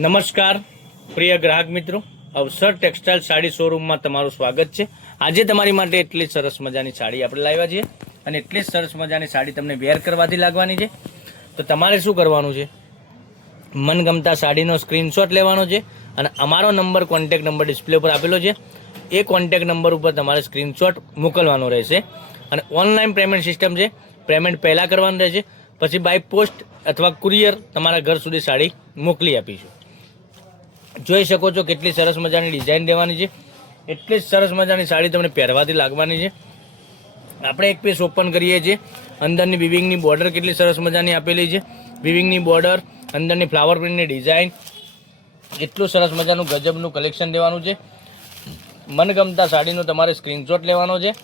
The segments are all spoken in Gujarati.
નમસ્કાર, પ્રિય ગ્રાહક મિત્રો. અવસર ટેક્સટાઇલ સાડી શોરૂમમાં તમારું સ્વાગત છે. આજે તમારી માટે એટલી સરસ મજાની સાડી આપણે લાવ્યા છીએ અને એટલી સરસ મજાની સાડી તમને વેર કરવાથી લાગવાની છે. તો તમારે શું કરવાનું છે? મનગમતા સાડીનો સ્ક્રીનશોટ લેવાનો છે અને અમારો નંબર કોન્ટેક નંબર ડિસ્પ્લે ઉપર આપેલો છે. એ કોન્ટેક નંબર ઉપર તમારે સ્ક્રીનશોટ મોકલવાનો રહેશે. અને ઓનલાઈન પેમેન્ટ સિસ્ટમ છે. પેમેન્ટ પહેલાં કરવાનું રહેશે. પછી બાય પોસ્ટ અથવા કુરિયર તમારા ઘર સુધી સાડી મોકલી આપીશું. જોઈ શકો છો કેટલી સરસ મજાની ડિઝાઇન દેવાની છે. એટલી જ સરસ મજાની સાડી તમને પહેરવાથી લાગવાની છે. આપણે એક પીસ ઓપન કરીએ છીએ. અંદરની વિવિંગની બોર્ડર કેટલી સરસ મજાની આપેલી છે. વિવિંગની બોર્ડર અંદરની ફ્લાવર પ્રિન્ટની ડિઝાઇન એટલું સરસ મજાનું ગજબનું કલેક્શન દેવાનું છે. મનગમતા સાડીનો તમારે સ્ક્રીનશોટ લેવાનો છે.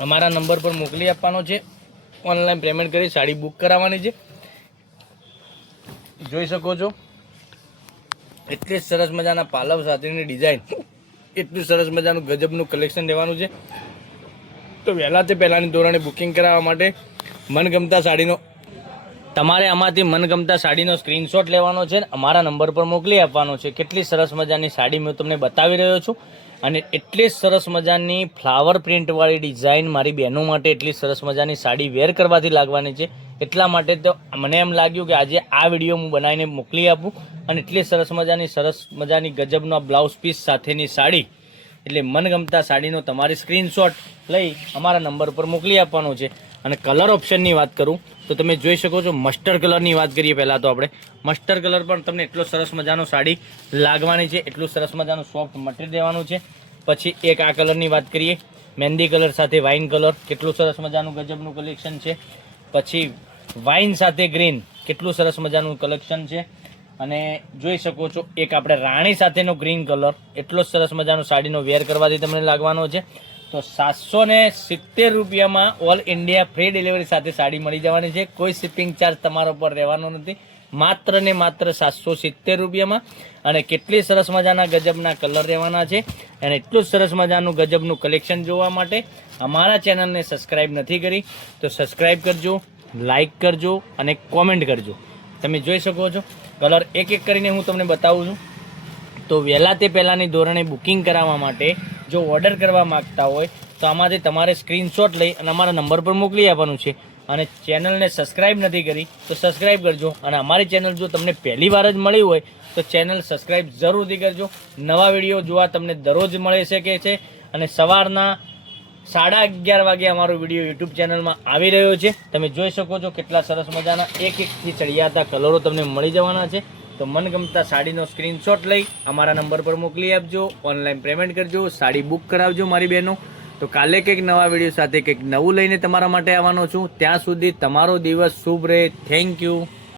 અમારા નંબર પર મોકલી આપવાનો છે. ઓનલાઈન પેમેન્ટ કરી સાડી બુક કરાવવાની છે. જોઈ શકો છો. એટલી સરસ મજાના પાલવ સાથેની ડિઝાઇન એટલું સરસ મજાનું ગજબનું કલેક્શન લેવાનું છે. તો વહેલા તે પહેલાંની ધોરણે બુકિંગ કરાવવા માટે મનગમતા સાડીનો તમારે આમાંથી મનગમતા સાડીનો સ્ક્રીનશોટ લેવાનો છે અમારા નંબર પર મોકલી આપવાનો છે. કેટલી સરસ મજાની સાડી હું તમને બતાવી રહ્યો છું. અને એટલી સરસ મજાની ફ્લાવર પ્રિન્ટવાળી ડિઝાઇન મારી બહેનો માટે એટલી સરસ મજાની સાડી વેર કરવાથી લાગવાની છે. એટલા માટે તો મને એમ લાગ્યું કે આજે આ વીડિયો હું બનાવીને મોકલી આપું અને એટલી સરસ મજાની સરસ મજાની ગજબનો બ્લાઉઝ પીસ સાથેની સાડી, એટલે મનગમતા સાડીનો તમારી સ્ક્રીનશોટ લઈ અમારા નંબર પર મોકલી આપવાનો છે. અને કલર ઓપ્શનની વાત કરું, તો તમે જોઈ શકો છો મસ્ટર કલરની વાત કરીએ પહેલાં તો આપણે. મસ્ટર કલર પણ તમને એટલો સરસ મજાનો સાડી લાગવાની છે, એટલું સરસ મજાનું સોફ્ટ મટીરિયલ દેવાનું છે. પછી એક આ કલરની વાત કરીએ, મહેંદી કલર સાથે વાઇન કલર, કેટલું સરસ મજાનું ગજબનું કલેક્શન છે. પછી વાઇન સાથે ગ્રીન કેટલું સરસ મજાનું કલેક્શન છે. અને જોઈ શકો છો, એક આપણે રાણી સાથેનો ગ્રીન કલર એટલો સરસ મજાનો સાડીનો વેર કરવાથી તમને લાગવાનો છે. તો સાતસો ને સિત્તેર રૂપિયામાં ઓલ ઇન્ડિયા ફ્રી ડિલિવરી સાથે સાડી મળી જવાની છે. કોઈ શિપિંગ ચાર્જ તમારા ઉપર રહેવાનો નથી. માત્ર ને માત્ર સાતસો સિત્તેર રૂપિયામાં. અને કેટલી સરસ મજાના ગજબના કલર રહેવાના છે. અને એટલું સરસ મજાનું ગજબનું કલેક્શન જોવા માટે અમારા ચેનલને સબસ્ક્રાઈબ નથી કરી, તો સબસ્ક્રાઈબ કરજો લાઈક કરજો અને કોમેન્ટ કરજો. તમે જોઈ શકો છો. કલર એક એક કરીને હું તમને બતાવું છું. તો વહેલા તે પહેલાંની ધોરણે બુકિંગ કરાવવા માટે જો ઓર્ડર કરવા માંગતા હોય, તો આમાંથી તમારે સ્ક્રીનશોટ લઈ અને અમારા નંબર પર મોકલી આપવાનું છે. અને ચેનલને સબસ્ક્રાઈબ નથી કરી, તો સબસ્ક્રાઈબ કરજો. અને અમારી ચેનલ જો તમને પહેલી વાર જ મળી હોય, તો ચેનલ સબસ્ક્રાઈબ જરૂરથી કરજો. નવા વીડિયો જોવા તમને દરરોજ મળી શકે છે. અને સવારના સાડા અગિયાર વાગે અમારો વીડિયો યુટ્યુબ ચેનલમાં આવી રહ્યો છે. તમે જોઈ શકો છો કેટલા સરસ મજાના એક એકથી ચડિયાતા કલરો તમને મળી જવાના છે. તો મનગમતા સાડીનો સ્ક્રીનશોટ લઈ અમારા નંબર પર મોકલી આપજો ઓનલાઈન પેમેન્ટ કરજો, સાડી બુક કરાવજો મારી બહેનો તો કાલે કંઈક નવા વીડિયો સાથે કંઈક નવું લઈને તમારા માટે આવવાનો છું. ત્યાં સુધી તમારો દિવસ શુભ રહે. Thank you